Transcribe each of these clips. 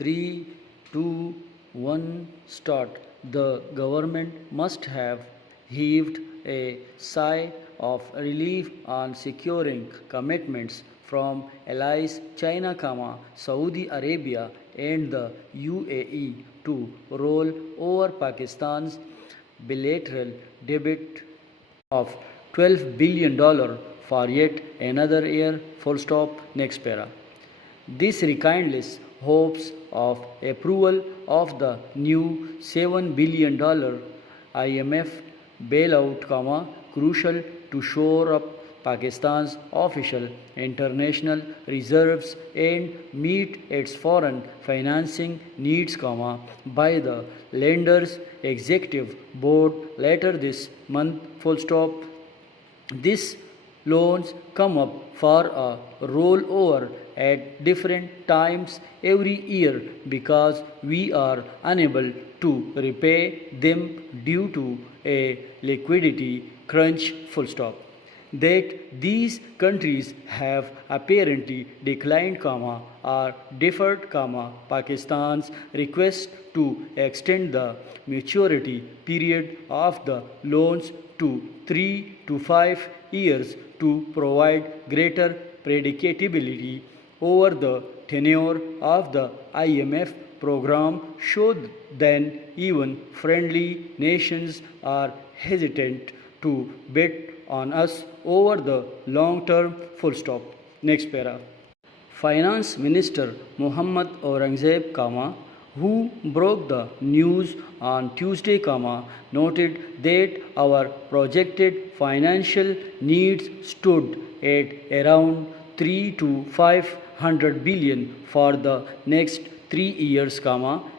3, 2, 1, start. The government must have heaved a sigh of relief on securing commitments from allies China, Saudi Arabia, and the UAE to roll over Pakistan's bilateral debt of $12 billion for yet another year. Full stop. Next para. This rekindles hopes of approval of the new $7 billion IMF bailout, crucial to shore up Pakistan's official international reserves and meet its foreign financing needs, by the lender's executive board later this month. Full stop. These loans come up for a rollover at different times every year because we are unable to repay them due to a liquidity crunch. Full stop. That these countries have apparently declined, or deferred, Pakistan's request to extend the maturity period of the loans to 3 to 5 years to provide greater predictability over the tenure of the IMF program showed that even friendly nations are hesitant to bet on us over the long term. Full stop. Next para. Finance Minister Muhammad Aurangzeb, who broke the news on Tuesday, noted that our projected financial needs stood at around 3 to 500 billion for the next 3 years,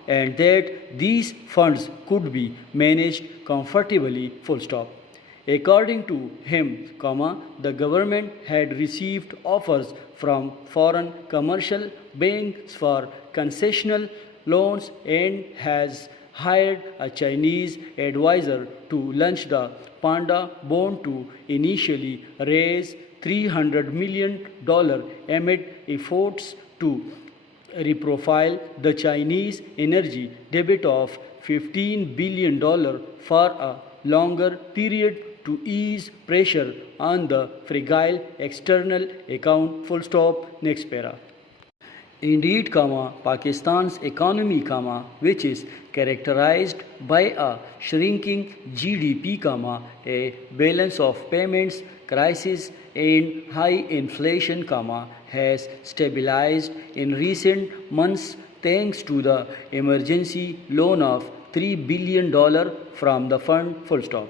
and that these funds could be managed comfortably. Full stop. According to him, the government had received offers from foreign commercial banks for concessional loans and has hired a Chinese advisor to launch the Panda bond to initially raise $300 million amid efforts to reprofile the Chinese energy debit of $15 billion for a longer period to ease pressure on the fragile external account. Full stop. Next para. Indeed, Pakistan's economy, which is characterized by a shrinking GDP, a balance of payments crisis and high inflation, has stabilized in recent months thanks to the emergency loan of $3 billion from the fund. Full stop.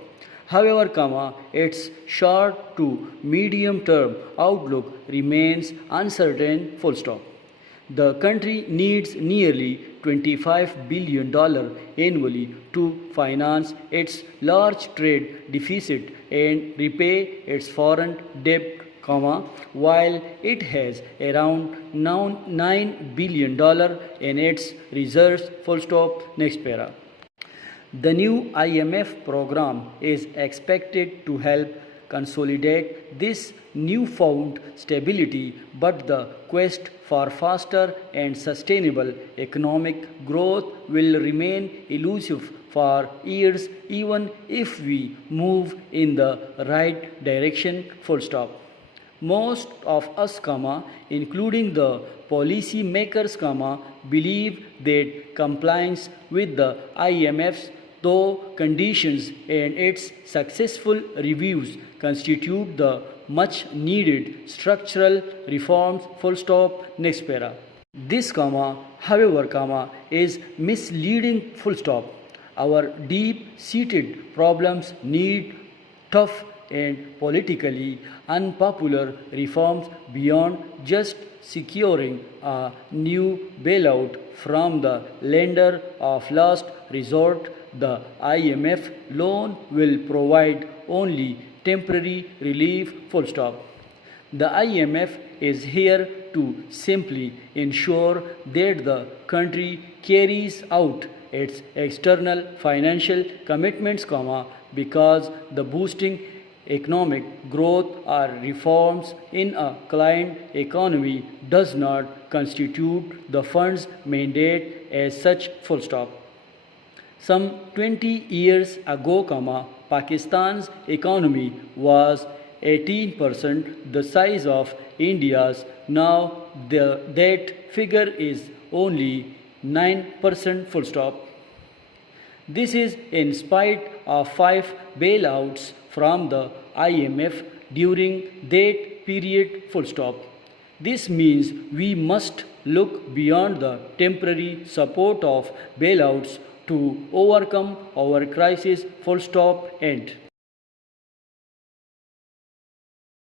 However, its short to medium term outlook remains uncertain. Full stop. The country needs nearly $25 billion annually to finance its large trade deficit and repay its foreign debt, while it has around $9 billion in its reserves. Full stop. Next para. The new IMF program is expected to help consolidate this newfound stability, but the quest for faster and sustainable economic growth will remain elusive for years, even if we move in the right direction. Full stop. Most of us, including the policy makers, believe that compliance with the IMF's conditions and its successful reviews constitute the much needed structural reforms. Full stop. Next para. This, however, is misleading. Full stop. Our deep-seated problems need tough and politically unpopular reforms beyond just securing a new bailout from the lender of last resort. The IMF loan will provide only temporary relief. Full stop. The IMF is here to simply ensure that the country carries out its external financial commitments, because the boosting economic growth or reforms in a client economy does not constitute the fund's mandate as such, full stop. Some 20 years ago, Pakistan's economy was 18% the size of India's. Now that figure is only 9%, full stop. This is in spite of 5 bailouts from the IMF during that period, full stop. This means we must look beyond the temporary support of bailouts to overcome our crisis, full stop, end.